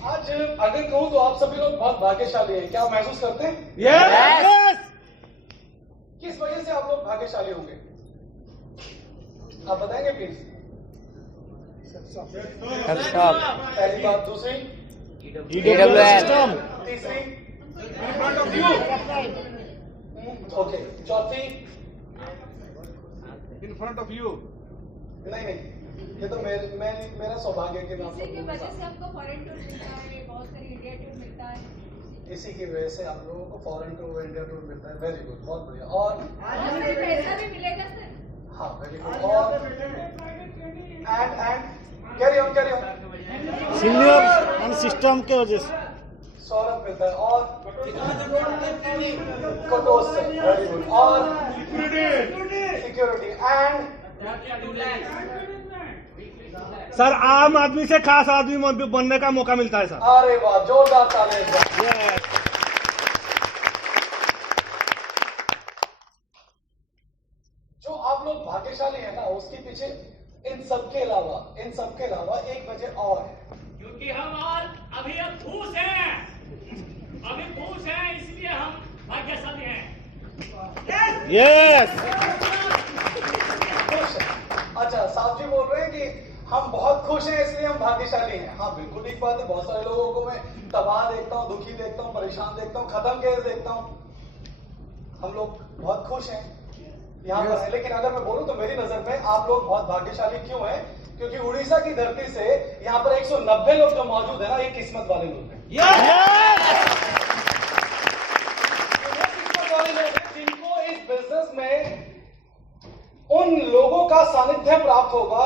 आज अगर कहूँ तो आप सभी लोग बहुत भाग्यशाली हैं। क्या आप महसूस करते हैं? यस। किस वजह से आप लोग भाग्यशाली होंगे? आप बताएंगे प्लीज। पहली बात। दूसरी EWL। तीसरी ओके। चौथी इन फ्रंट ऑफ यू। नहीं, ये तो मेरा सौभाग्य के नाम इसी की वजह से हमको फॉरेन टूर मिलता है, बहुत सारी इंडिया टूर मिलता है। इसी की वजह से हम लोगों को फॉरेन टूर, इंडिया टूर मिलता है। वेरी गुड, बहुत बढ़िया। और पैसा भी मिलेगा सर। हाँ, वेरी गुड। और and carry on senior and system के वजह से सौरभ मिलता है। और कटोस से। Very good. और सिक्योरिटी एंड सर आम आदमी से खास आदमी बनने का मौका मिलता है सर। अरे वाह, जोरदार तालियां। जो आप लोग भाग्यशाली है ना, उसके पीछे इन सबके अलावा एक वजह और है। क्योंकि हम और अभी हम खुश हैं, इसलिए हम भाग्यशाली हैं। यस। खुश है। अच्छा, साहब जी बोल रहे हैं कि हम बहुत खुश हैं इसलिए हम भाग्यशाली हैं। हाँ, बिल्कुल ठीक बात है। बहुत सारे लोगों को मैं तबाह देखता हूँ, दुखी देखता हूँ, परेशान देखता हूँ, खत्म केस देखता हूँ। हम लोग बहुत खुश हैं यहाँ पर है। लेकिन अगर मैं बोलूँ तो मेरी नजर में आप लोग बहुत भाग्यशाली क्यों हैं? क्योंकि उड़ीसा की धरती से यहाँ पर 190 लोग जो मौजूद है ना, ये किस्मत वाले लोग हैं। किस्मत वाले लोग हैं जिनको इस बिजनेस में उन लोगों का सानिध्य प्राप्त होगा,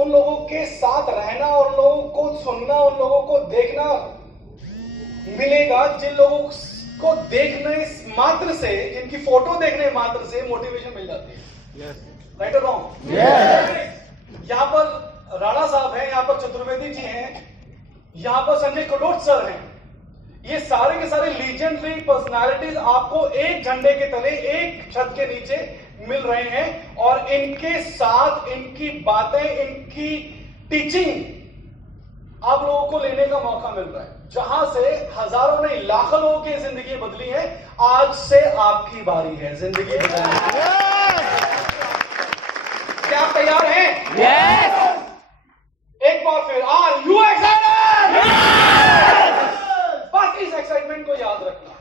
उन लोगों के साथ रहना, उन लोगों को सुनना, उन लोगों को देखना मिलेगा, जिन लोगों को देखने मात्र से, जिनकी फोटो देखने मात्र से मोटिवेशन मिल जाती है। राइट और रॉन्ग? यहाँ पर राणा साहब हैं, यहाँ पर चतुर्वेदी जी हैं, यहाँ पर संजय कटोच सर हैं। ये सारे के सारे लीजेंडरी पर्सनालिटीज आपको एक झंडे के तले, एक छत के नीचे मिल रहे हैं और इनके साथ इनकी बातें, इनकी टीचिंग आप लोगों को लेने का मौका मिल रहा है। जहां से हजारों नहीं लाखों लोगों की जिंदगी बदली है, आज से आपकी बारी है जिंदगी बदलने की। क्या आप तैयार हैं? यस। एक बार फिर, आर यू एक्साइटेड? बस इस एक्साइटमेंट को याद रखना,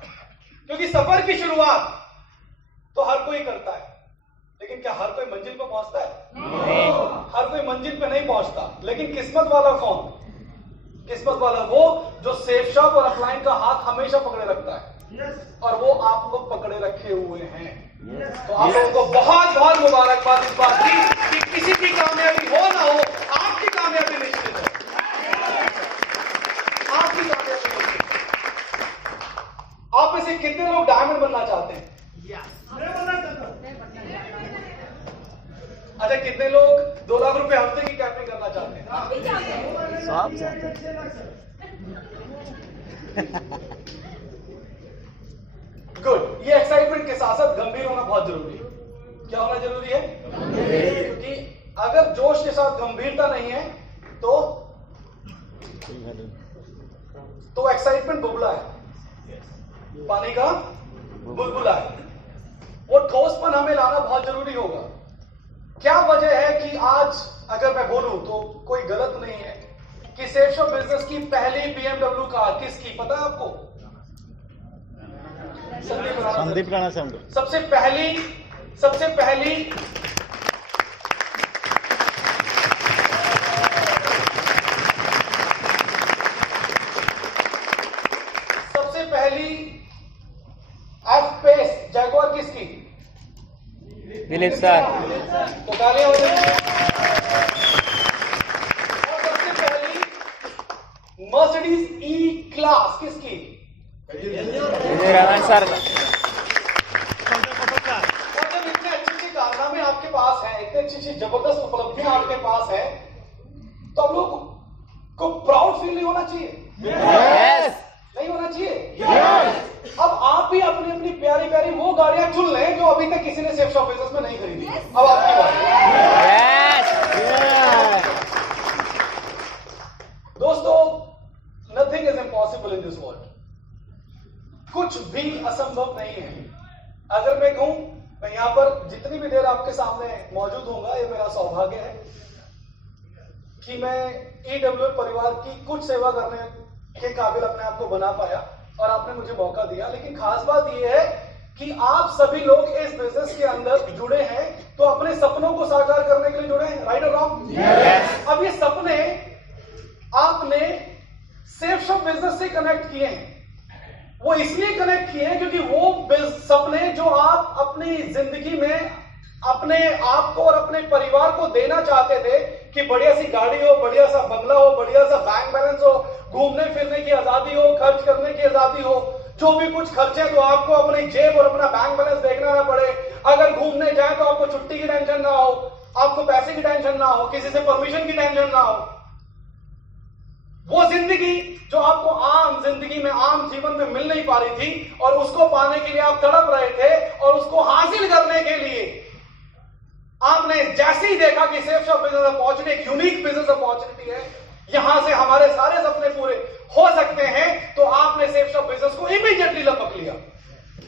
क्योंकि सफर की शुरुआत तो हर कोई करता है, लेकिन क्या हर कोई मंजिल पर पहुंचता है? नहीं। हर कोई मंजिल पे नहीं पहुंचता। लेकिन किस्मत वाला कौन? किस्मत वाला वो जो सेफ शॉप और अपलाइन का हाथ हमेशा पकड़े रखता है। और वो आप लोग पकड़े रखे हुए हैं। तो आप लोगों को बहुत बहुत मुबारकबाद इस बात की कि किसी की कामयाबी हो ना हो, आपकी कामयाबी निश्चित है। आपकी कामयाबी निश्चित है। आप में से कितने लोग डायमंड बनना चाहते हैं? अच्छा, कितने लोग 2 लाख रुपए हफ्ते की कैपिंग करना चाहते हैं? सब चाहते हैं। गुड। ये एक्साइटमेंट के साथ साथ गंभीर होना बहुत जरूरी है। क्या होना जरूरी है? क्योंकि अगर जोश के साथ गंभीरता नहीं है तो एक्साइटमेंट बुलबुला है, पानी का बुलबुला है। वो ठोसपन हमें लाना बहुत जरूरी होगा। क्या वजह है कि आज अगर मैं बोलूं तो कोई गलत नहीं है कि सेफ शॉप बिजनेस की पहली BMW कार किसकी पता है आपको? संदीप राणा साहब। सबसे पहली सबसे पहली F-Pace जैगुआर किसकी? दिलीप सर। तो तालियां हो जाएंगी। और सबसे पहली मर्सिडीज E-क्लास किसकी? राणा सर। और जब इतने अच्छे कारनामे आपके पास हैं, इतने अच्छी जबरदस्त उपलब्धियां आपके पास हैं, तो आप लोग को प्राउड फील नहीं होना चाहिए? यस। नहीं होना चाहिए? यस। अब आप भी अपनी अपनी प्यारी प्यारी वो गाड़ियां चुन लें जो अभी तक किसी ने सेफ शॉप बिजनेस में नहीं खरीदी। अब आपकी बात। दोस्तों, nothing is impossible in this world. कुछ भी असंभव नहीं है। अगर मैं कहूं, मैं यहां पर जितनी भी देर आपके सामने मौजूद होऊंगा, ये मेरा सौभाग्य है कि मैं ईडब्ल्यूएल परिवार की कुछ सेवा करने के काबिल अपने आप को बना पाया और आपने मुझे मौका दिया। लेकिन खास बात यह है कि आप सभी लोग इस बिजनेस के अंदर जुड़े हैं तो अपने सपनों को साकार करने के लिए जुड़े हैं, राइट और रॉन्ग? अब ये सपने आपने सेफ शॉप बिजनेस से कनेक्ट किए हैं। वो इसलिए कनेक्ट किए हैं क्योंकि वो सपने जो आप अपनी जिंदगी में अपने आप को और अपने परिवार को देना चाहते थे कि बढ़िया सी गाड़ी हो, बढ़िया सा बंगला हो, बढ़िया सा बैंक बैलेंस हो, घूमने फिरने की आजादी हो, खर्च करने की आजादी हो, जो भी कुछ खर्चे तो आपको अपनी जेब और अपना बैंक बैलेंस देखना ना पड़े, अगर घूमने जाए तो आपको छुट्टी की टेंशन ना हो, आपको पैसे की टेंशन ना हो, किसी से परमिशन की टेंशन ना हो। वो जिंदगी जो आपको आम जिंदगी में, आम जीवन में मिल नहीं पा रही थी और उसको पाने के लिए आप तड़प रहे थे और उसको हासिल करने के लिए आपने जैसे ही देखा कि सेफ शॉप बिजनेस अपॉर्चुनिटी एक यूनिक बिजनेस अपॉर्चुनिटी है, यहां से हमारे सारे सपने पूरे हो सकते हैं, तो आपने सेफ शॉप बिजनेस को इमीडिएटली लपक लिया।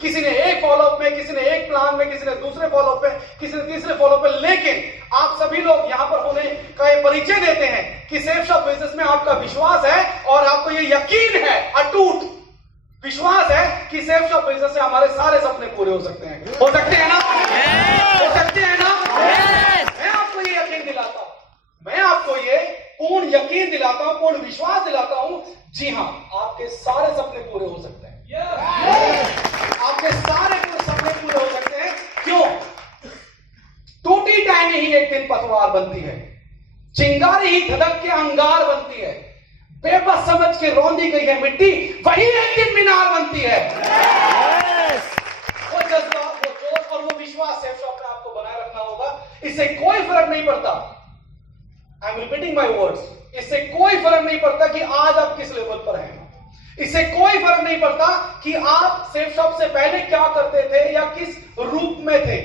किसी ने एक फॉलोअप में, किसी ने एक प्लान में, किसी ने दूसरे फॉलोअप में, किसी ने तीसरे फॉलोअप में, लेकिन आप सभी लोग यहां पर होने का ये परिचय देते हैं कि सेफ शॉप बिजनेस में आपका विश्वास है और आपको ये यकीन है, अटूट विश्वास है कि सेफ शॉप बिजनेस से हमारे सारे सपने पूरे हो सकते हैं। हो सकते हैं ना? हो सकते हैं ना? मैं आपको ये यकीन दिलाता हूं, मैं आपको ये पूर्ण यकीन दिलाता हूं, पूर्ण विश्वास दिलाता हूं, जी हां, आपके सारे सपने पूरे हो सकते हैं। आपके सारे सपने पूरे हो सकते हैं। क्यों? टूटी टहनी ही एक दिन पतवार बनती है, चिंगारी ही धधक के अंगार बनती है, बेबस समझ के रौंदी गई है मिट्टी वही एक दिन मीनार बनती है। वो जज्बा, वो जोश और वो विश्वास सेफ शॉप में आपको बनाए रखना होगा। इससे कोई फर्क नहीं पड़ता, I am repeating my words, इससे कोई फर्क नहीं पड़ता कि आज आप किस लेवल पर हैं, इससे कोई फर्क नहीं पड़ता कि आप सेफ शॉप से पहले क्या करते थे या किस रूप में थे,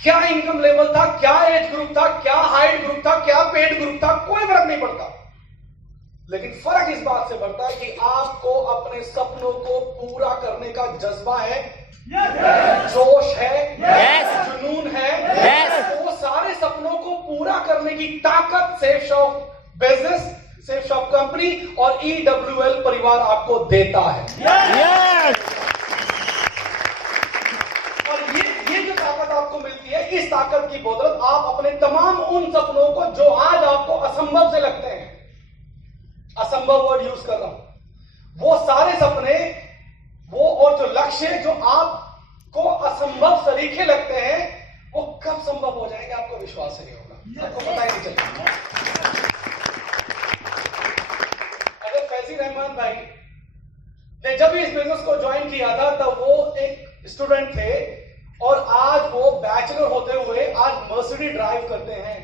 क्या इनकम लेवल था, क्या एज ग्रुप था, क्या हाइट ग्रुप था, क्या पेड ग्रुप था, कोई फर्क नहीं पड़ता। लेकिन फर्क इस बात से पड़ता है कि आपको अपने सपनों को पूरा करने का जज्बा है, जोश है, जुनून है, वो सारे सपनों को पूरा करने की ताकत safe shop business, safe shop company और ईडब्ल्यूएल परिवार आपको देता है। और ये जो ताकत आपको मिलती है, इस ताकत की बदौलत आप अपने तमाम उन सपनों को जो आज आपको असंभव से लगते हैं, असंभव वर्ड यूज कर रहा हूं, वो सारे सपने, वो और जो लक्ष्य जो आपको असंभव सरीखे लगते हैं, वो कब संभव हो जाएंगे आपको विश्वास नहीं होगा, आपको पता ही नहीं चलेगा। अगर फैजी रहमान भाई ने जब इस बिजनेस को ज्वाइन किया था तब वो एक स्टूडेंट थे और आज वो बैचलर होते हुए आज मर्सिडीज ड्राइव करते हैं।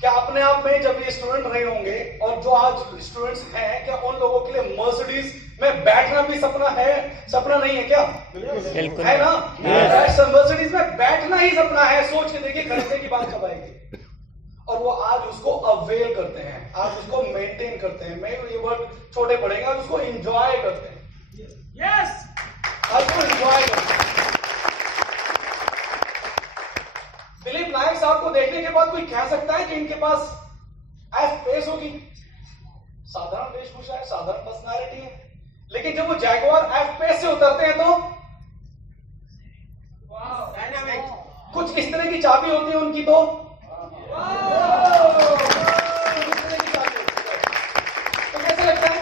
क्या अपने आप में जब ये स्टूडेंट रहे होंगे और जो आज स्टूडेंट्स हैं, क्या उन लोगों के लिए मर्सिडीज में बैठना भी सपना है? सपना नहीं है क्या? बिल्कुल है ना? मर्सिडीज में बैठना ही सपना है। सोच के देखिए खरीदने की बात कब आएगी। और वो आज उसको अवेल करते हैं, आज उसको मेंटेन करते हैं, मैं ये वर्ड छोटे पड़ेंगे, आज उसको एंजॉय करते हैं। यस, आज उसको एंजॉय करते हैं। दिलीप नायक साहब को देखने के बाद कोई कह सकता है कि इनके पास एफ पेस होगी, साधारण वेशभूषा है, साधारण पर्सनालिटी है, लेकिन जब वो जैगुआर एफ पेस से उतरते हैं तो डायनामिक, कुछ इस तरह की चाबी होती है उनकी, तो कैसे लगता है?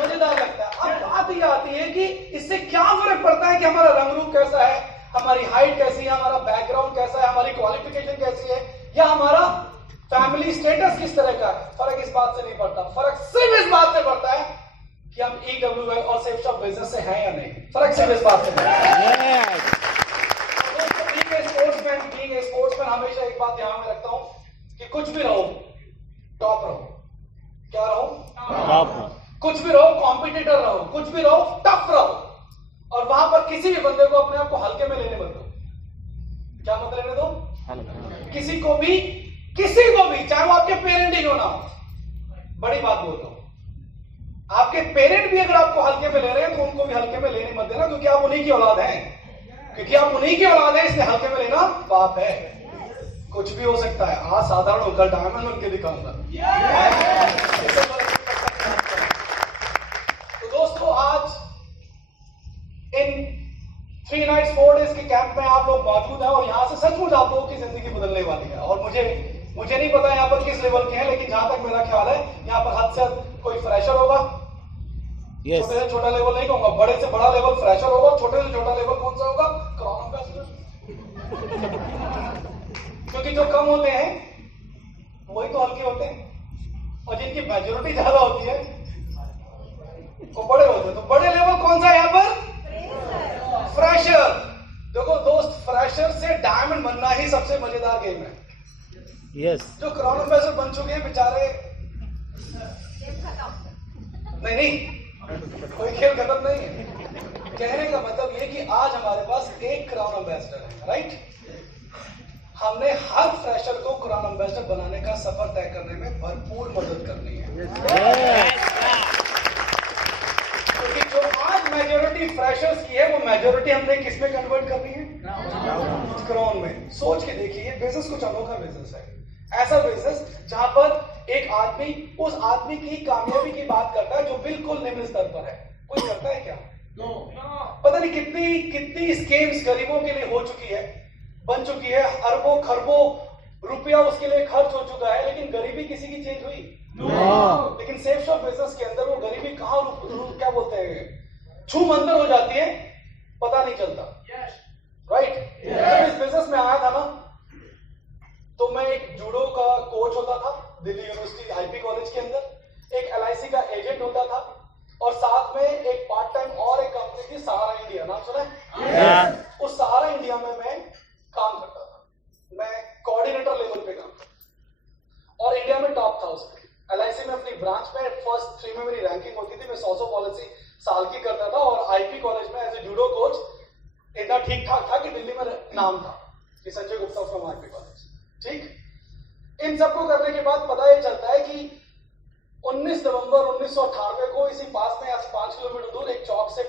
मजेदार लगता है। अब बात यह आती है कि इससे क्या फर्क पड़ता है कि हमारा रंग रूप कैसा है, हमारी हाइट कैसी है, हमारा बैकग्राउंड कैसा है, हमारी क्वालिफिकेशन कैसी है, या हमारा फैमिली स्टेटस किस तरह का है। फर्क इस बात से नहीं पड़ता, फर्क सिर्फ इस बात से पड़ता है कि हम ईडब्ल्यूएल और सेफ शॉप बिजनेस से हैं या नहीं। फर्क सिर्फ इस बात से पड़ता है। स्पोर्ट्समैन हमेशा एक बात ध्यान में रखता हूं कि कुछ भी रहो, टॉप रहो। क्या रहो? टॉप। कुछ भी रहो, कॉम्पिटिटर रहो, कुछ भी रहो, टफ रहो, और वहां पर किसी भी बंदे को अपने आप को हल्के में लेने मत दो। क्या मत लेने दो? किसी को भी, चाहे वो आपके पेरेंट ही क्यों ना हो, बड़ी बात बोलता हूं, आपके पेरेंट भी अगर आपको हल्के में ले रहे हैं तो उनको भी हल्के में लेने मत देना, क्योंकि आप उन्हीं की औलाद हैं, क्योंकि आप उन्हीं की औलाद है, इसलिए हल्के में लेना पाप है। कुछ भी हो सकता है, आज साधारण होकर डायमंड बन के दिखाऊंगा। तो दोस्तों, आज इन 3 नाइट्स 4 डेज के कैंप में आप लोग मौजूद हैं और यहां से सचमुच आप लोगों की जिंदगी बदलने वाली है। और मुझे नहीं पता यहाँ पर किस लेवल के हैं, लेकिन जहां तक मेरा ख्याल है यहाँ पर हद से हद कोई फ्रेशर होगा, छोटे से छोटा लेवल नहीं कहूंगा, बड़े से बड़ा लेवल फ्रेशर होगा, छोटे से छोटा लेवल कौन सा होगा? Crown ambassador. क्योंकि जो कम होते हैं वही तो हल्के होते हैं, और जिनकी मेजोरिटी ज्यादा होती है वो बड़े होते हैं। तो बड़े लेवल कौन सा है यहाँ पर? फ्रेशर। देखो दोस्त, फ्रेशर से डायमंड बनना ही सबसे मजेदार गेम है। जो क्राउन एम्बेसडर बन चुके हैं बेचारे, नहीं, कोई खेल खत्म नहीं है। कहने का मतलब ये कि आज हमारे पास एक क्राउन एम्बेसडर है, राइट? हमने हर फ्रेशर को क्राउन एम्बेसडर बनाने का सफर तय करने में भरपूर मदद करनी है। क्योंकि जो आज मेजोरिटी फ्रेशर्स की है, वो मेजोरिटी हमने किस में कन्वर्ट करनी है? क्राउन में। सोच के देखिए, ये बिजनेस कुछ अनोखा बिजनेस है। ऐसा बिजनेस जहां पर एक आदमी उस आदमी की कामयाबी की बात करता है जो बिल्कुल निम्न स्तर पर है। कोई करता है क्या? पता नहीं कितनी स्कीम्स गरीबों के लिए हो चुकी है, बन चुकी है, अरबों खरबों रुपया उसके लिए खर्च हो चुका है, लेकिन गरीबी किसी की चेंज हुई? लेकिन सेफ शॉप बिजनेस के अंदर वो गरीबी कहां क्या बोलते हैं, छू मंतर हो जाती है, पता नहीं चलता। राइट? जब इस बिजनेस में आया था ना, तो मैं एक जूडो का कोच होता था दिल्ली यूनिवर्सिटी आईपी कॉलेज के अंदर, एक एलआईसी का एजेंट होता था, और साथ में एक पार्ट टाइम और एक कंपनी थी सहारा इंडिया, नाम सुना है? उस सहारा इंडिया में मैं काम करता था। मैं कोऑर्डिनेटर लेवल पे काम करता और इंडिया में टॉप था उसमें। एलआईसी में अपनी ब्रांच में फर्स्ट 3 में मेरी रैंकिंग होती थी। मैं 100 पॉलिसी साल की करता था, और आईपी कॉलेज में एज ए जूडो कोच इतना ठीक ठाक था कि दिल्ली में नाम था कि Sanjay Gupta from IP college. ठीक, इन सबको करने के बाद पता ये चलता है कि 19 नवंबर 1998 को इसी पास में 5 किलोमीटर दूर एक चौक से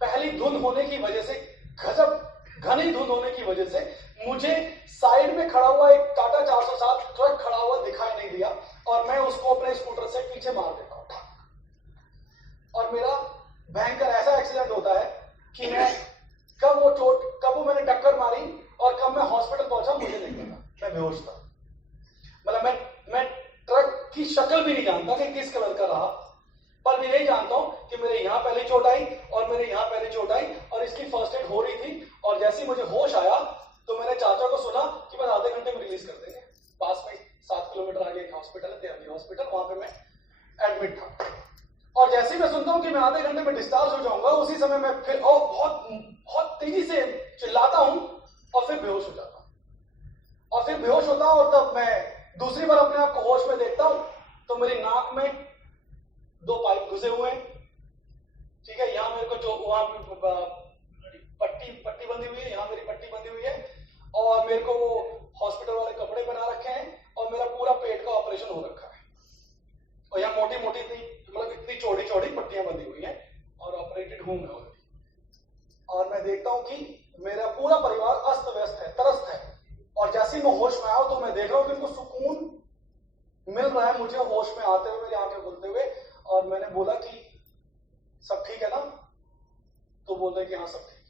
पहली धुंध होने की वजह से, गजब घनी धुंध होने की वजह से, मुझे साइड में खड़ा हुआ एक टाटा 407 ट्रक खड़ा हुआ दिखाई नहीं दिया, और मैं उसको अपने स्कूटर से पीछे मार देता हूं, और मेरा भयंकर ऐसा एक्सीडेंट होता है कि मैं कब वो मैंने टक्कर मारी और कब मैं हॉस्पिटल पहुंचा मुझे नहीं पता। मैं बेहोश था। मतलब मैं ट्रक की शक्ल भी नहीं जानता कि किस कलर का रहा, पर मैं यही जानता हूं कि मेरे यहां पहले चोट आई और मेरे यहां पहले चोट आई, और इसकी फर्स्ट एड हो रही थी। और जैसे ही मुझे होश आया तो मैंने चाचा को सुना कि बस आधे घंटे में रिलीज कर देंगे। पास में 7 किलोमीटर आगे एक हॉस्पिटल है, देवनी हॉस्पिटल, वहां पे मैं एडमिट था। और जैसे ही मैं सुनता हूं कि मैं आधे घंटे में डिस्चार्ज हो जाऊंगा, उसी समय मैं फिर बहुत तेजी से चिल्लाता हूं और फिर बेहोश हो जाता हूं। और फिर बेहोश होता हूं, और तब मैं दूसरी बार अपने आप को होश में देखता हूं तो मेरी नाक में 2 पाइप घुसे हुए हैं। ठीक है, यहां मेरे को जो वहां पट्टी बंधी हुई है, यहां मेरी पट्टी बंधी हुई है, और मेरे को वो हॉस्पिटल वाले कपड़े पहना रखे हैं, और मेरा पूरा पेट का ऑपरेशन हो रखा है, और यहाँ मोटी मोटी थी, मतलब इतनी चौड़ी चौड़ी पट्टियां बंधी हुई हैं, और ऑपरेटेड हूं मैं ऑलरेडी। और मैं देखता हूं कि मेरा पूरा परिवार अस्त व्यस्त है, त्रस्त है। और जैसे ही मैं होश में आया तो मैं देख रहा हूं कि उनको सुकून मिल रहा है मुझे होश में आते हुए, मेरी आंखें खुलते हुए। और मैंने बोला कि सब ठीक है ना? तो बोल रहे कि हाँ सब ठीक है।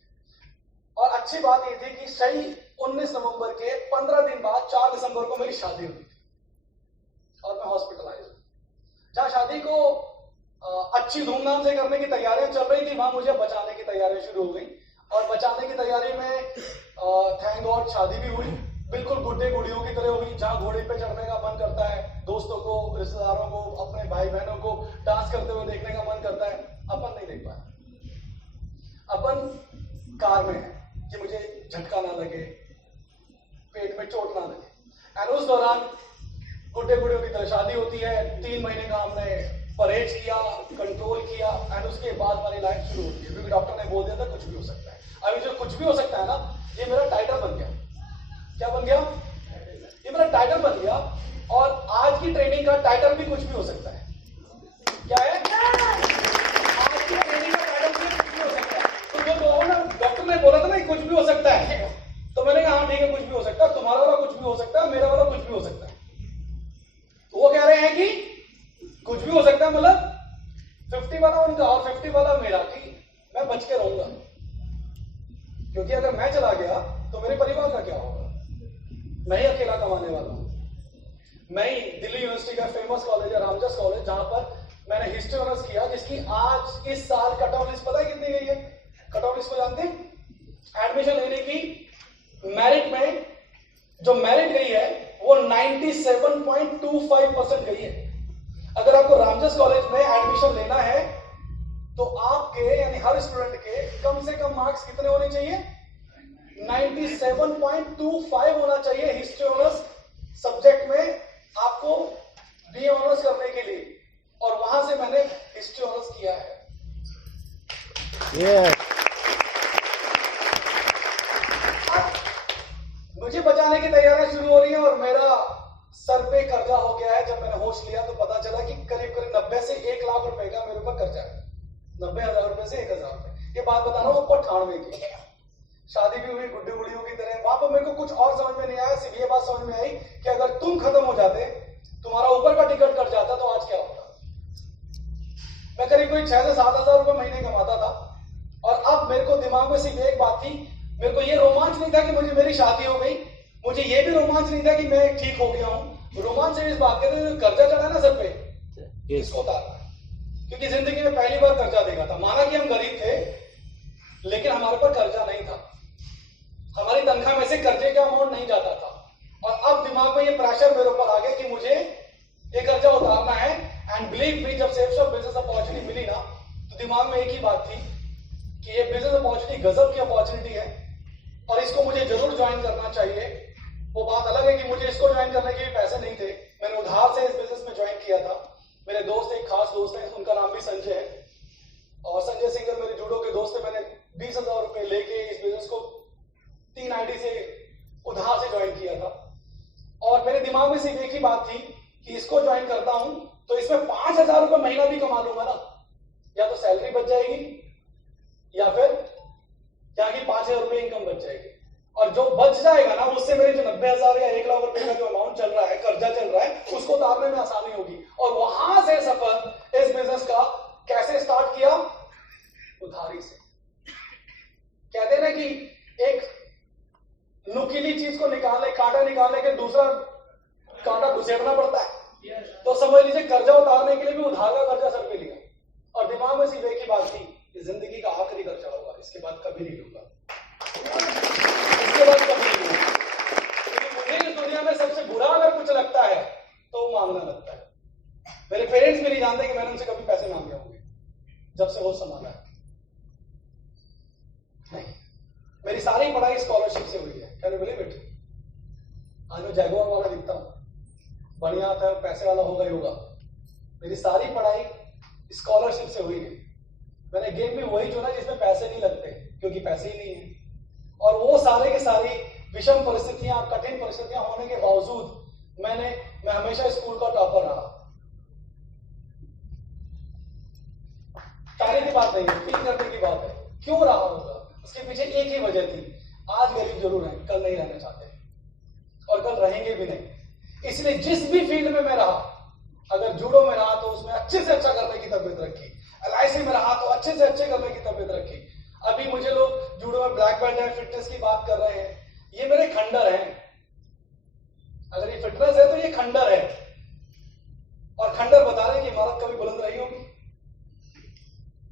और अच्छी बात ये थी कि सही 19 नवंबर के 15 दिन बाद 4 दिसंबर को मेरी शादी हुई थी, और मैं हॉस्पिटलाइज हूं। जहां शादी को अच्छी धूमधाम से करने की तैयारियां चल रही थी, वहां मुझे बचाने की तैयारियां शुरू हो गई। और बचाने की तैयारी में थैंक गॉड शादी भी हुई, बिल्कुल गुड्डे गुड़ियों की तरह हुई। जहां घोड़े पे चढ़ने का मन करता है, दोस्तों को, रिश्तेदारों को, अपने भाई बहनों को डांस करते हुए देखने का मन करता है, अपन नहीं देख पाया। अपन कार में है कि मुझे झटका ना लगे, पेट में चोट ना लगे। एंड उस दौरान गुड्डे गुड़ियों की तरह शादी होती है। 3 महीने का हमने परहेज किया, कंट्रोल किया, एंड उसके बाद हमारी लाइफ शुरू होती है, क्योंकि डॉक्टर ने बोल दिया था कुछ भी हो सकता है। अभी जो कुछ भी हो सकता है ना, ये मेरा टाइटल बन गया। क्या बन गया? ये मेरा टाइटल बन गया और आज की ट्रेनिंग का टाइटल भी कुछ भी हो सकता है। क्या है? आज की ट्रेनिंग का टाइटल भी कुछ भी हो सकता है। तो जो लोगों ने डॉक्टर ने बोला था ना कुछ भी हो सकता है, तो मैंने कहा हाँ ठीक है कुछ भी हो सकता है, तुम्हारा वाला कुछ भी हो सकता है, मेरा वाला कुछ भी हो सकता है। तो वो कह रहे हैं कि कुछ भी हो सकता है, मतलब 50 वाला उनका और 50 वाला मेरा, कि मैं बच के रहूंगा, क्योंकि अगर मैं चला गया तो मेरे परिवार का क्या होगा? मैं ही अकेला कमाने वाला हूं। मैं ही दिल्ली यूनिवर्सिटी का फेमस कॉलेज है रामजस कॉलेज, जहां पर मैंने हिस्ट्री ऑनर्स किया, जिसकी आज इस साल कट ऑफ लिस्ट पता है कितनी गई है? कट ऑफ लिस्ट को जानते हैं? एडमिशन लेने की मेरिट में जो मेरिट गई है वो 97.25% गई है। अगर आपको रामजस कॉलेज में एडमिशन लेना है तो आपके यानी हर स्टूडेंट के कम से कम मार्क्स कितने होने चाहिए? 97.25 होना चाहिए हिस्ट्री ऑनर्स सब्जेक्ट में आपको बीए ऑनर्स करने के लिए, और वहां से मैंने हिस्ट्री ऑनर्स किया है। मुझे बचाने की तैयारियां शुरू हो रही हैं और मेरा सर पे कर्जा हो गया है। जब मैंने होश लिया तो पता चला कि करीब करीब 90 से 1 लाख रुपए का मेरे ऊपर कर्जा है। 90,000 रुपए से 1,000 रुपए। ये बात बता रहा हूं आपको 98 की। शादी भी हुई गुड्डी गुड़ियों की तरह। वहां पर मेरे को कुछ और समझ में नहीं आया, सिर्फ ये बात समझ में आई कि अगर तुम खत्म हो जाते, तुम्हारा ऊपर का टिकट कट जाता तो आज क्या होता। मैं करीब कोई 6 से 7,000 रुपए महीने कमाता था, और अब मेरे को दिमाग में सिर्फ एक बात थी, मेरे को ये रोमांच नहीं था कि मुझे मेरी शादी हो गई, मुझे ये भी रोमांच नहीं था कि मैं ठीक हो गया हूं। रोमांच इस बात के थे कर्जा चढ़ा ना सर पे, इसको उतारना, क्योंकि जिंदगी में पहली बार कर्जा देखा था। माना कि हम गरीब थे, लेकिन हमारे पर कर्जा नहीं था, हमारी तनख्वाह में से कर्जे का अमाउंट नहीं जाता था। और अब दिमाग में ये प्रेशर मेरे ऊपर आ गया कि मुझे ये कर्जा उतारना है। एंड बिलीव मी, जब सेफ्स ऑफ बिजनेस अपॉर्चुनिटी मिली ना, तो दिमाग में एक ही बात थी कि ये बिजनेस अपॉर्चुनिटी गजब की अपॉर्चुनिटी है और इसको मुझे जरूर ज्वाइन करना चाहिए। वो बात अलग है कि मुझे इसको ज्वाइन करने के भी पैसे नहीं थे, मैंने उधार से इस बिजनेस में ज्वाइन किया था। मेरे दोस्त, एक खास दोस्त है, उनका नाम भी संजय है, और संजय सिंगर मेरे जूडो के दोस्त है। मैंने 20,000 रुपए लेके इस बिजनेस को 3 आईडी से उधार से ज्वाइन किया था। और मेरे दिमाग में सिर्फ एक ही बात थी कि इसको ज्वाइन करता हूं तो इसमें 5,000 रुपए महीना भी कमा लूंगा ना, या तो सैलरी बच जाएगी या फिर यहाँ की 5,000 रुपए इनकम बच जाएगी। और जो बच जाएगा ना, उससे मेरे जो 90,000 या 1 लाख रुपए का जो अमाउंट चल रहा है, कर्जा चल रहा है, उसको उतारने में आसानी होगी। और वहां से सफर इस बिजनेस का कैसे स्टार्ट किया? उधारी से। कहते हैं ना कि एक नुकीली चीज को निकालने, कांटा निकालने के दूसरा कांटा घुसेड़ना पड़ता है। तो समझ लीजिए कर्जा उतारने के लिए भी उधार का कर्जा सर पे लिया, और दिमाग में सिर्फ एक ही बात थी, जिंदगी का आखिरी कर्जा होगा, इसके बाद कभी नहीं लूंगा, इसके बाद कभी नहीं लूंगा। क्योंकि मुझे इस दुनिया में सबसे बुरा अगर कुछ लगता है तो मांगना लगता है। मेरे पेरेंट्स भी नहीं जानते कि मैंने उनसे कभी पैसे मांगे होंगे जब से वो संभाला है। नहीं, मेरी सारी पढ़ाई स्कॉलरशिप से हुई है। Can you believe it? आज मैं जैगुआर वाला दिखता हूं, बढ़िया था, पैसे वाला होगा ही होगा। मेरी सारी पढ़ाई स्कॉलरशिप से हुई है। मैंने गेम भी वही चुना जिसमें पैसे नहीं लगते, क्योंकि पैसे ही नहीं है। और वो सारे के सारी विषम परिस्थितियां, कठिन परिस्थितियां होने के बावजूद मैं हमेशा स्कूल का टॉपर रहा। तारीफ की बात नहीं है, फील करने की बात है। क्यों रहा होगा? उसके पीछे एक ही वजह थी, आज गरीब जरूर है, कल नहीं रहना चाहते और कल रहेंगे भी नहीं। इसलिए जिस भी फील्ड में मैं रहा, अगर जूडो में रहा तो उसमें अच्छे से अच्छा करने की तबीयत रखी, LIC में रहा तो अच्छे से अच्छे करने की तबीयत रखी। अभी मुझे लोग जूडो में ब्लैक बेल्ट है, फिटनेस की बात कर रहे हैं, ये मेरे खंडर हैं। अगर ये फिटनेस है तो ये खंडर है, और खंडर बता रहे हैं कि इमारत कभी बुलंद रही होगी।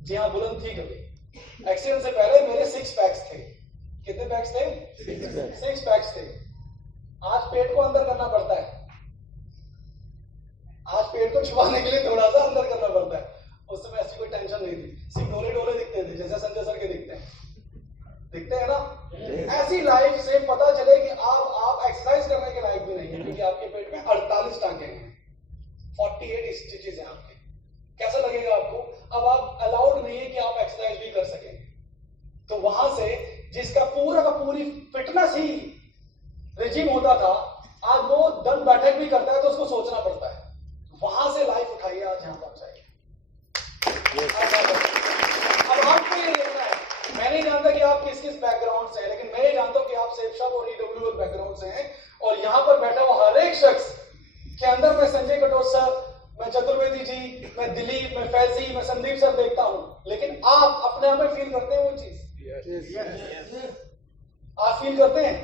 जी हाँ, बुलंद थी कभी। एक्सीडेंट से पहले मेरे 6 पैक्स थे। कितने पैक्स थे? 6 पैक्स थे। आज पेट को अंदर करना पड़ता है, आज पेट को छुपाने के लिए थोड़ा सा अंदर करना पड़ता है। उस समय ऐसी कोई टेंशन नहीं थी, सिर्फ डोले डोले दिखते थे, जैसे संजय सर के दिखते हैं ना। ऐसी लाइफ से पता चले कि आप एक्सरसाइज करने के लायक भी नहीं है, क्योंकि आपके पेट में 48 टांके हैं, 48 स्टिचेस हैं आपके। कैसा लगेगा आपको? अब आप अलाउड नहीं है कि आप एक्सरसाइज भी कर सकें। तो वहां से जिसका पूरा का पूरी फिटनेस ही रिजिम होता था, आज वो दंड बैठक भी करता है तो उसको सोचना पड़ता है। वहां से लाइफ उठाइए, आज यहां पहुंचाइए। अब आपको ये देखना है, मैं नहीं जानता कि आप किस किस बैकग्राउंड से हैं, लेकिन मैं ये जानता हूं कि आप सेफ शॉप और ईडब्ल्यूएल बैकग्राउंड से हैं। और यहां पर बैठा हुआ हर एक शख्स के अंदर मैं संजय कटोच सर, मैं चतुर्वेदी जी, मैं दिलीप, मैं फैजी, मैं संदीप सर देखता हूं, लेकिन आप अपने आप में फील करते हैं वो चीज? आप फील करते हैं?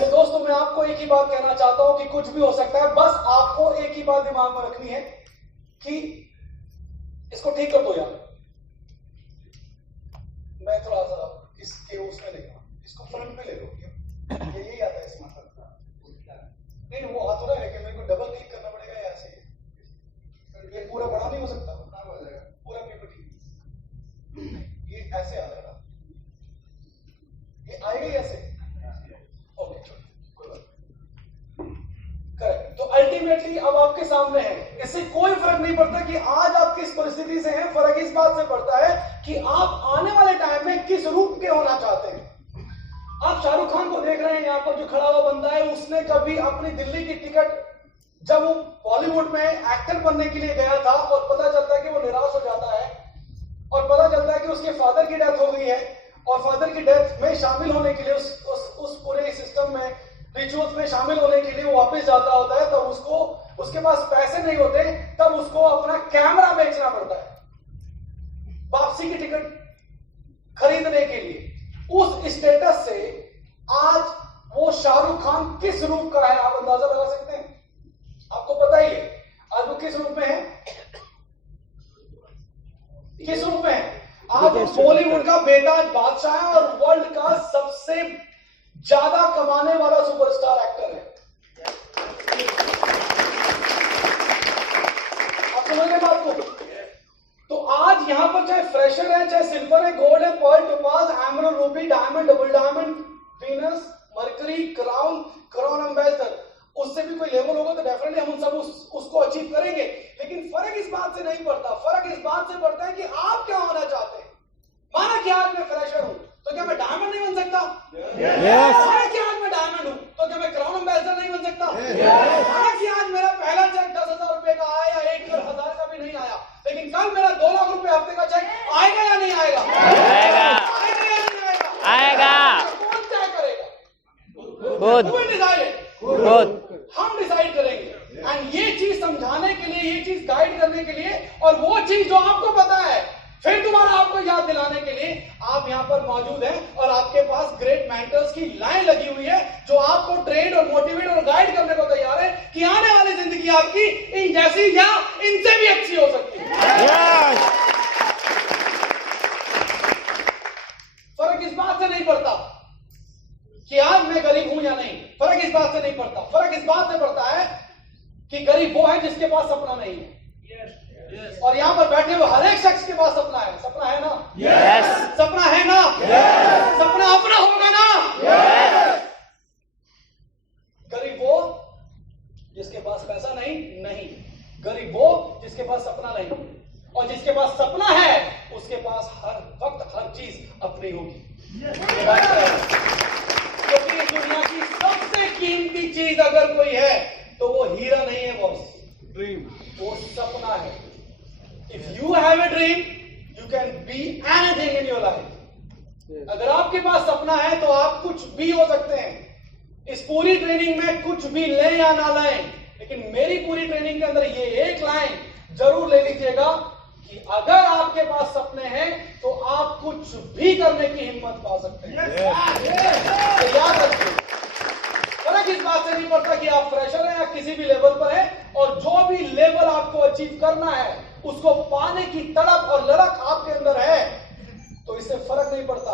तो दोस्तों, मैं आपको एक ही बात कहना चाहता हूं कि कुछ भी हो सकता है, बस आपको एक ही बात दिमाग में रखनी है कि इसको ठीक कर दो यार। मैं थोड़ा सा इसके उसमें देखा, इसको फ्रंट में ले लो, यही आता है इसमें। नहीं, वो हाथ हो रहा है, लेकिन मेरे को डबल क्लिक करना पड़ेगा या ऐसे? ये पूरा बड़ा नहीं हो सकता, पूरा पीपीटी ये ऐसे आ जाएगा, ये आएगा ऐसे। Okay, correct. तो अल्टीमेटली अब आपके सामने है, इससे कोई फर्क नहीं पड़ता कि आज आप किस परिस्थिति से हैं, फर्क इस बात से पड़ता है कि आप आने वाले टाइम में किस रूप के होना चाहते हैं। आप शाहरुख खान को देख रहे हैं, यहां पर जो खड़ा हुआ बंदा है, उसने कभी अपनी दिल्ली की टिकट, जब वो बॉलीवुड में एक्टर बनने के लिए गया था और पता चलता है कि वो निराश हो जाता है और पता चलता है कि उसके फादर की डेथ हो गई है और फादर की डेथ में शामिल होने के लिए उस पूरे सिस्टम में, रिचुअल्स में शामिल होने के लिए वो वापस जाता होता है, तब उसको, उसके पास पैसे नहीं होते, तब उसको अपना कैमरा बेचना पड़ता है वापसी की टिकट खरीदने के लिए। उस स्टेटस से आज वो शाहरुख खान किस रूप का है, आप अंदाजा लगा सकते हैं? आपको पता ही है आज वो किस रूप में है, किस रूप में है? आज बॉलीवुड का बेताज बादशाह है और वर्ल्ड का सबसे ज्यादा कमाने वाला सुपरस्टार एक्टर है। आप समझ रहे बात को? तो आज यहां पर चाहे फ्रेशर है, चाहे सिल्वर है, गोल्ड है, pearl, topaz, emerald, ruby, diamond, double diamond, Venus, Mercury, crown ambassador, उससे भी कोई लेवल होगा तो डेफिनेटली हम सब उसको अचीव करेंगे। लेकिन फर्क इस बात से नहीं पड़ता, फर्क इस बात से पड़ता है कि आप क्या होना चाहते हैं। माना कि आज मैं फ्रेशर हूं तो क्या मैं डायमंड नहीं बन सकता? माना कि आज मैं डायमंड हूं तो क्या मैं क्राउन एम्बेसडर नहीं बन सकता? माना कि आज मेरा पहला चेक 10,000 रुपए का आया या 1,000 का भी नहीं आया, लेकिन कल मेरा 2 लाख रुपए हफ्ते का चेक आएगा या नहीं आएगा? आएगा या नहीं आएगा? आएगा। कौन तय करेगा? खुद हम डिसाइड करेंगे। एंड ये चीज समझाने के लिए, ये चीज गाइड करने के लिए, और वो चीज जो आपको पता है फिर दोबारा आपको याद दिलाने के लिए आप यहां पर मौजूद हैं और आपके पास ग्रेट मेंटर्स की लाइन लगी हुई है जो आपको ट्रेन और मोटिवेट और गाइड करने को तैयार है कि आने वाली जिंदगी आपकी इन जैसी या इनसे भी अच्छी हो सकती है। फर्क इस बात से नहीं पड़ता कि आज मैं गरीब हूं या नहीं, फर्क इस बात से नहीं पड़ता, फर्क इस बात से पड़ता है कि गरीब वो है जिसके पास सपना नहीं है। और यहां पर बैठे हुए हर एक शख्स के पास सपना है। सपना है ना? सपना है ना? सपना अपना होगा ना? गरीब वो जिसके पास पैसा नहीं, गरीब वो जिसके पास सपना नहीं, और जिसके पास सपना है उसके पास हर वक्त हर चीज अपनी होगी। क्योंकि इस दुनिया की सबसे कीमती चीज अगर कोई है तो वो हीरा नहीं है बॉस, ड्रीम, वो सपना है। If you have a dream, you can be anything in your life. अगर आपके पास सपना है तो आप कुछ भी हो सकते हैं। इस पूरी ट्रेनिंग में कुछ भी ले या ना लाएं, लेकिन मेरी पूरी ट्रेनिंग के अंदर ये एक लाइन जरूर ले लीजिएगा कि अगर आपके पास सपने हैं तो आप कुछ भी करने की हिम्मत पा सकते हैं। तो याद रखिए, फर्क इस बात से नहीं पड़ता कि आप फ्रेशर हैं या किसी भी लेवल पर हैं, और जो भी लेवल आपको अचीव करना है उसको पाने की तड़प और लड़क आपके अंदर है, तो इससे फर्क नहीं पड़ता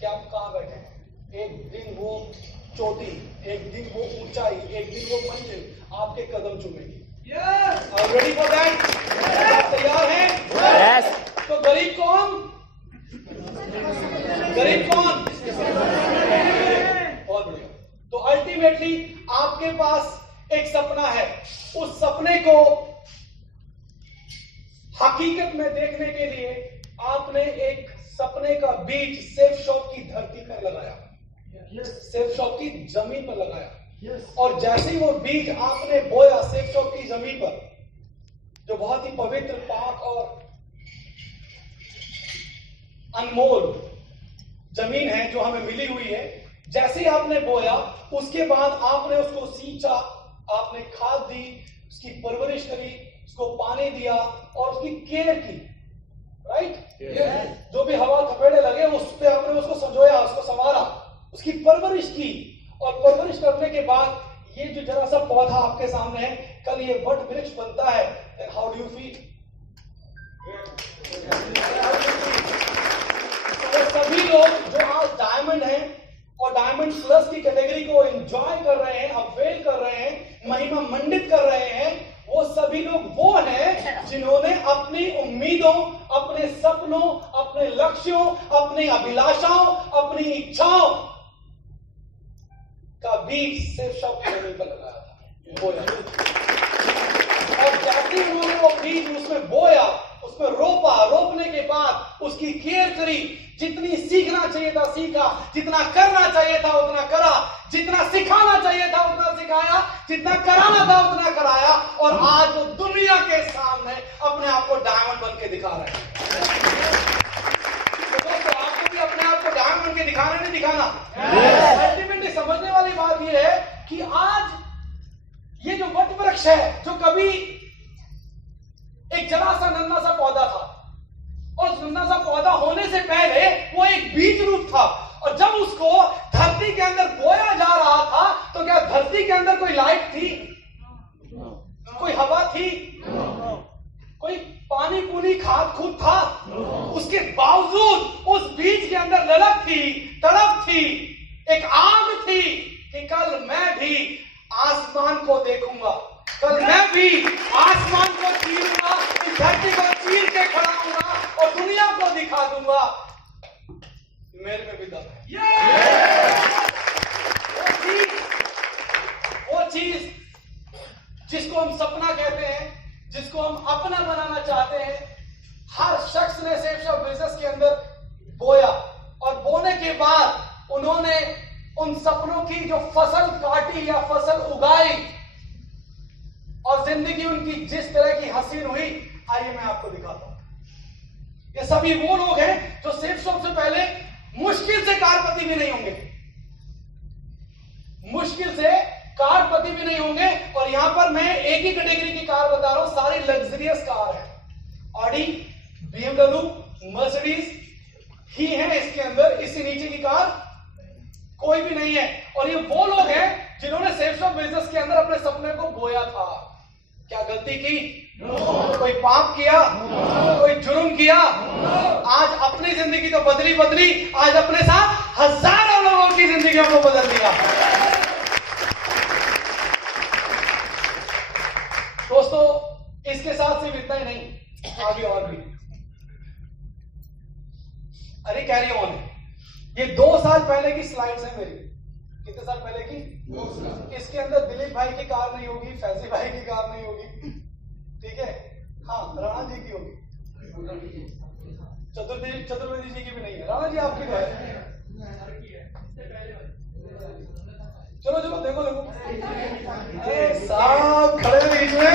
कि आप कहां बैठे हैं। एक दिन वो चोटी, एक दिन वो ऊंचाई, एक दिन वो मंजिल आपके कदम चूमेगी। Ready for that? तैयार हैं? तो गरीब कौन? गरीब कौन? बहुत बढ़िया। तो अल्टीमेटली आपके पास एक सपना है, उस सपने को हकीकत में देखने के लिए आपने एक सपने का बीज सेफ शॉप की धरती पर लगाया, सेफ शॉप की जमीन पर लगाया। और जैसे ही वो बीज आपने बोया सेफ शॉप की जमीन पर, जो बहुत ही पवित्र, पाक और अनमोल जमीन है जो हमें मिली हुई है, जैसे ही आपने बोया उसके बाद आपने उसको सींचा, आपने खाद दी, उसकी परवरिश करी, उसको पानी दिया और उसकी केयर की, राइट? जो भी हवा थपेड़े लगे उस पे आपने उसको संजोया, उसको संवारा, उसकी परवरिश की, और परवरिश करने के बाद ये जो जरा सा पौधा आपके सामने है, कल ये वट वृक्ष बनता है, then how do you feel? तो सभी लोग जो आज डायमंड हैं और डायमंड प्लस की कैटेगरी को एंजॉय कर रहे हैं, अपवेल कर रहे हैं, महिमा मंडित कर रहे हैं, वो सभी लोग वो हैं जिन्होंने अपनी उम्मीदों, अपने सपनों, अपने लक्ष्यों, अपनी अभिलाषाओं, अपनी इच्छाओं का बीज सिर्फ शब्द लेवल पर लगाया था, बोया। और जैसे ही उन्होंने वो बीज उसमें बोया, उसमें रोपा, रोपने के बाद उसकी केयर करी, जितनी सीखना चाहिए था सीखा, जितना करना चाहिए था उतना करा, जितना सिखाना चाहिए था उतना सिखाया, जितना कराना था उतना कराया, और आज वो दुनिया के सामने अपने आप को डायमंड बन के दिखा रहे हैं। तो दोस्तों, आपको भी अपने आप को डायमंड बन के दिखाना नहीं दिखाना? अल्टीमेटली समझने वाली बात यह है कि आज ये जो वट वृक्ष है, जो कभी एक जरा सा नन्हा सा पौधा था, और उस नन्हा सा पौधा होने से पहले वो एक बीज रूप था, और जब उसको धरती के अंदर बोया जा रहा था तो क्या धरती के अंदर कोई लाइट थी? कोई हवा थी? कोई पानी पूनी खाद खूद था? उसके बावजूद उस बीज के अंदर ललक थी, तड़प थी, एक आग थी कि कल मैं भी आसमान को देखूंगा, कल मैं भी आसमान को चीरूंगा, इस धरती को चीर के खड़ा हूंगा और दुनिया को दिखा दूंगा मेरे में भी दम है। वो चीज जिसको हम सपना कहते हैं, जिसको हम अपना बनाना चाहते हैं, हर शख्स ने सेफ शॉप बिजनेस के अंदर बोया, और बोने के बाद उन्होंने उन सपनों की जो फसल काटी या फसल उगाई, और जिंदगी उनकी जिस तरह की हसीन हुई, आइए मैं आपको दिखाता हूं। ये सभी वो लोग हैं जो सेफ शॉप से पहले मुश्किल से कारपति भी नहीं होंगे, मुश्किल से कारपति भी नहीं होंगे। और यहां पर मैं एक ही कैटेगरी की कार बता रहा हूं, सारी लग्जरियस कार है, ऑडी, BMW, मर्सिडीज ही है इसके अंदर, इससे नीचे की कार कोई भी नहीं है। और ये वो लोग हैं जिन्होंने सेफ शॉप बिजनेस के अंदर अपने सपने को बोया था। क्या गलती की? कोई पाप किया? कोई जुर्म किया? आज अपनी जिंदगी तो बदली, आज अपने साथ हजारों लोगों की जिंदगियों को बदल दिया। दोस्तों, इसके साथ सिर्फ इतना ही नहीं, आगे और भी। अरे कैरी ऑन है। ये 2 साल पहले की स्लाइड्स है मेरी। कितने साल पहले की? 2 साल। इसके अंदर दिलीप भाई की कार नहीं होगी, फैजी भाई की कार नहीं होगी, ठीक है? हाँ, राणा जी की होगी, चतुर्वेदी जी की भी नहीं है। राणा जी आपकी तो है। चलो देखो अरे साहब खड़े हैं बीच में,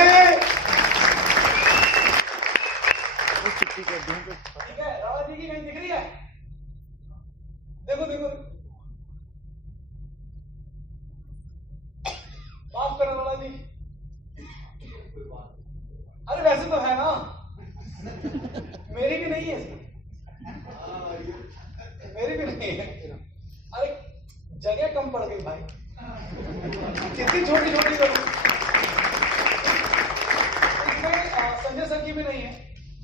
ठीक है? राणा जी की कहीं दिख रही है? देखो माफ करो राणा जी। अरे वैसे तो है ना, मेरी भी नहीं है इसमें, मेरी भी नहीं है। अरे जगह कम पड़ गई भाई, कितनी छोटी करूं। इसमें संजय सर की भी नहीं है,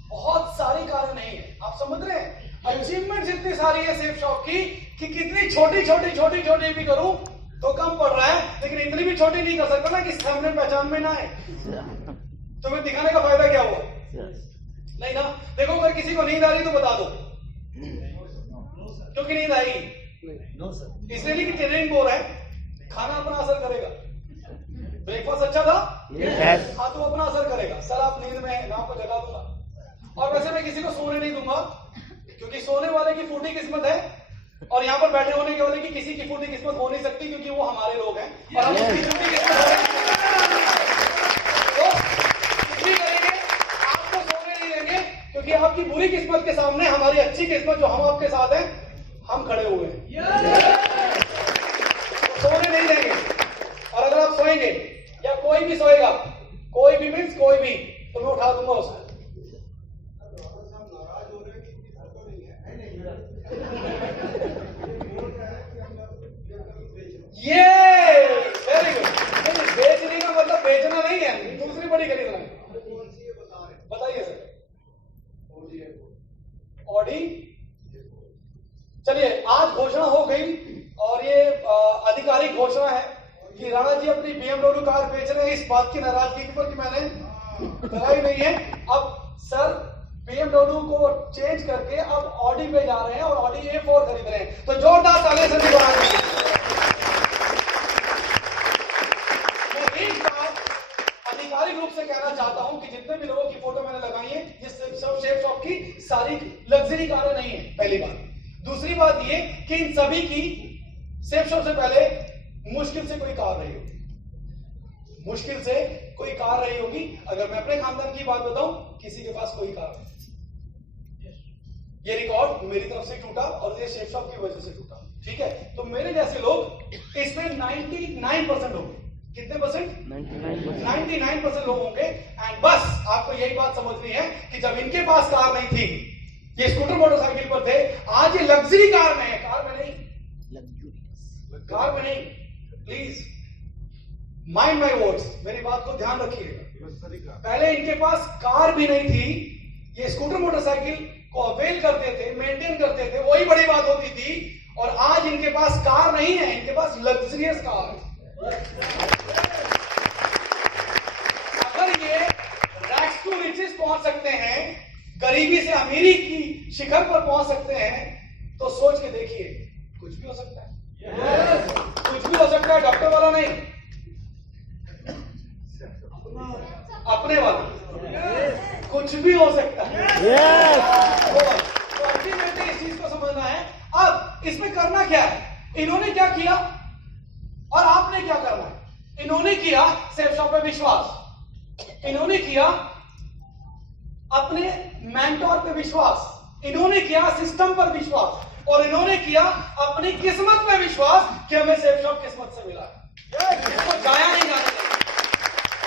बहुत सारी कारें नहीं है। आप समझ रहे हैं? अचीवमेंट इतनी सारी है सेफ शॉप की कि कितनी छोटी भी करूं तो कम पड़ रहा है, लेकिन इतनी भी छोटी नहीं कर सकता ना कि सामने पहचान में ना आए। तुम्हें दिखाने का फायदा क्या हुआ? नहीं ना। देखो, अगर किसी को नींद आ रही तो बता दो, क्योंकि नींद आई इसलिए नहीं कि ट्रेनिंग बोल रहा है, खाना अपना असर करेगा। ब्रेकफास्ट अच्छा था? हाँ, तो अपना असर करेगा। सर आप नींद में मैं आपको जगा दूंगा, और वैसे मैं किसी को सोने नहीं दूंगा, क्योंकि सोने वाले की फूटी किस्मत है, और यहाँ पर बैठे होने के वाले की किसी की फूटी किस्मत हो नहीं सकती, क्योंकि वो हमारे लोग हैं और हम उसकी फूटी किस्मत हो नहीं तो कुछ भी करेंगे आपको सोने नहीं देंगे, क्योंकि आपकी बुरी किस्मत के सामने हमारी अच्छी किस्मत जो हम आपके साथ हैं, हम खड़े हुए हैं। सोने नहीं देंगे। और अगर आप सोएंगे या कोई भी सोएगा, कोई भी मीन्स कोई भी, तो मैं उठा दूंगा उसको। ये वेरी गुड। बेचने का मतलब बेचना नहीं है, दूसरी बड़ी खरीदना है। बताइए सर। ऑडी। चलिए, आज घोषणा हो गई और ये आधिकारिक घोषणा है कि राणा जी अपनी BMW कार बेच रहे हैं। इस बात की नाराजगी पर कि मैंने कराई नहीं है। अब सर BMW को चेंज करके अब ऑडी पे जा रहे हैं और ऑडी A4 खरीद रहे हैं, तो जोरदार तालियां से बना देंगे। मैं एक बात आधिकारिक रूप से कहना चाहता हूं कि जितने भी लोगों की फोटो मैंने लगाई है, ये सब शेप शॉप की सारी लग्जरी कारें नहीं है, पहली बात। दूसरी बात ये कि इन सभी की सेफ शॉप से पहले मुश्किल से कोई कार रही होगी, मुश्किल से कोई कार रही होगी। अगर मैं अपने खानदान की बात बताऊं, किसी के पास कोई कार नहीं। ये रिकॉर्ड मेरी तरफ से टूटा और ये शेफ शॉप की वजह से टूटा, ठीक है। तो मेरे जैसे लोग इसमें 99% होंगे। कितने परसेंट? 99% लोग होंगे। एंड बस आपको यही बात समझनी है कि जब इनके पास कार नहीं थी, ये स्कूटर मोटरसाइकिल पर थे, आज ये लग्जरी कार में है। कार में नहीं, कार में नहीं। प्लीज माइंड माई वर्ड्स, मेरी बात को ध्यान रखिएगा। पहले इनके पास कार भी नहीं थी, ये स्कूटर मोटरसाइकिल को अवेल करते थे, मेंटेन करते थे, वही बड़ी बात होती थी। और आज इनके पास कार नहीं है, इनके पास लग्जरियस कार है। अगर ये रैग्स टू रिचेस पहुंच सकते हैं, गरीबी से अमीरी की शिखर पर पहुंच सकते हैं, तो सोच के देखिए, कुछ भी हो सकता है। कुछ भी हो सकता है, डॉक्टर वाला नहीं, अपने वाला। कुछ भी हो सकता है। तो अल्टीमेटली इस चीज को समझना है। अब इसमें करना क्या है? इन्होंने क्या किया और आपने क्या करना है? इन्होंने किया सेफ शॉप पे विश्वास, इन्होंने किया अपने मेंटोर पे विश्वास, इन्होंने किया सिस्टम पर विश्वास, और इन्होंने किया अपनी किस्मत पे विश्वास कि हमें सेफ शॉप किस्मत से मिला है। इसको जाया नहीं जाने देंगे,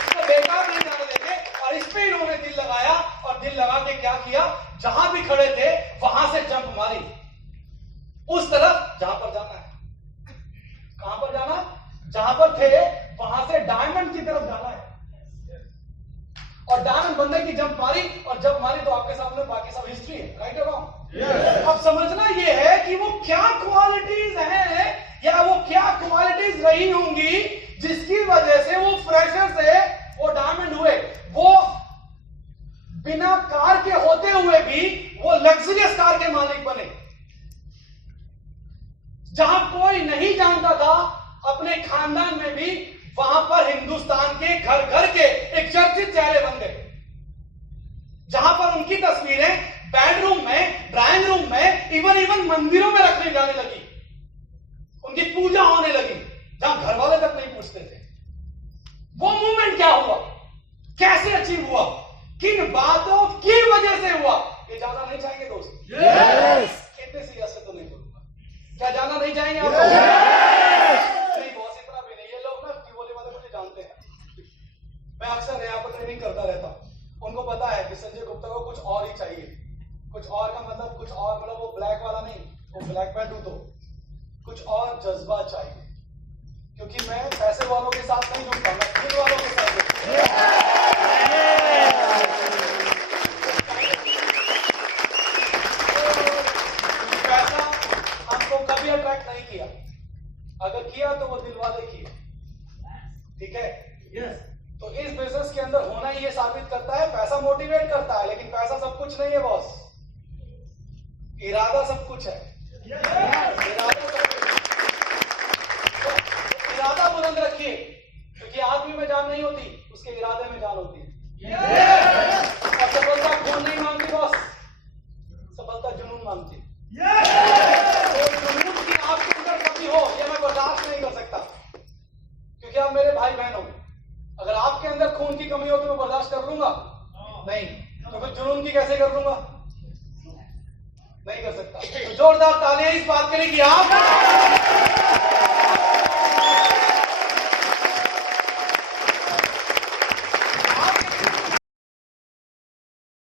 इसको बेकार नहीं जाने देंगे। और इस पे इन्होंने दिल लगाया, और दिल लगा के क्या किया? जहां भी खड़े थे वहां से जंप मारी उस तरफ जहां पर जाना है। कहां पर जाना? जहां पर थे वहां से डायमंड की तरफ जाना है। और डायमंड बनने की जंप मारी, और जंप मारी तो आपके सामने बाकी सब हिस्ट्री है। राइट है रॉन्ग? अब समझना ये है कि वो क्या क्वालिटीज हैं या वो क्या क्वालिटीज रही होंगी जिसकी वजह से वो फ्रेशर से वो डायमंड हुए। वो बिना कार के होते हुए भी वो लग्जरियस कार के मालिक बने। जहां कोई नहीं जानता था अपने खानदान में भी, वहां पर हिंदुस्तान के घर घर के एक चर्चित चेहरे बन गए। जहां पर उनकी तस्वीरें बेडरूम में, ड्राइंग रूम में, इवन मंदिरों में रखने जाने लगी, उनकी पूजा होने लगी, जहां घर वाले तक नहीं पूछते थे। वो मूवमेंट क्या हुआ? कैसे अचीव हुआ? किन बातों की वजह से हुआ? ये जानना नहीं चाहेंगे दोस्त? इतने सीरियस से तो नहीं बोलूंगा। क्या जानना नहीं चाहेंगे आप? नहीं बॉस, इतना भी नहीं। ये लोग ना टिवोली वाले मुझे जानते हैं। मैं अक्सर यहाँ पर ट्रेनिंग करता रहता हूं। उनको पता है कि संजय गुप्ता को कुछ और ही चाहिए। कुछ और का मतलब कुछ और, मतलब वो ब्लैक वाला नहीं, वो ब्लैक बेल्ट हूं तो कुछ और जज्बा चाहिए। क्योंकि मैं पैसे वालों के साथ नहीं जुड़ता, मैं खुद वालों के साथ जुड़ता। पैसा हमको कभी अट्रैक्ट नहीं किया, अगर किया तो वो दिल वाले किए। ठीक है? यस। तो इस बिजनेस के अंदर होना ही ये साबित करता है, पैसा मोटिवेट करता है, लेकिन पैसा सब कुछ नहीं है बॉस। इरादा सब कुछ है। इरादा बुलंद रखिए, क्योंकि आदमी में जान नहीं होती, उसके इरादे में जान होती है। और सफलता खून नहीं मांगती बॉस, सफलता जुनून मांगती है। तो जुनून फिर जुनून की कैसे कर लूंगा? नहीं कर सकता। तो जोरदार तालियां इस बात के लिए कि आप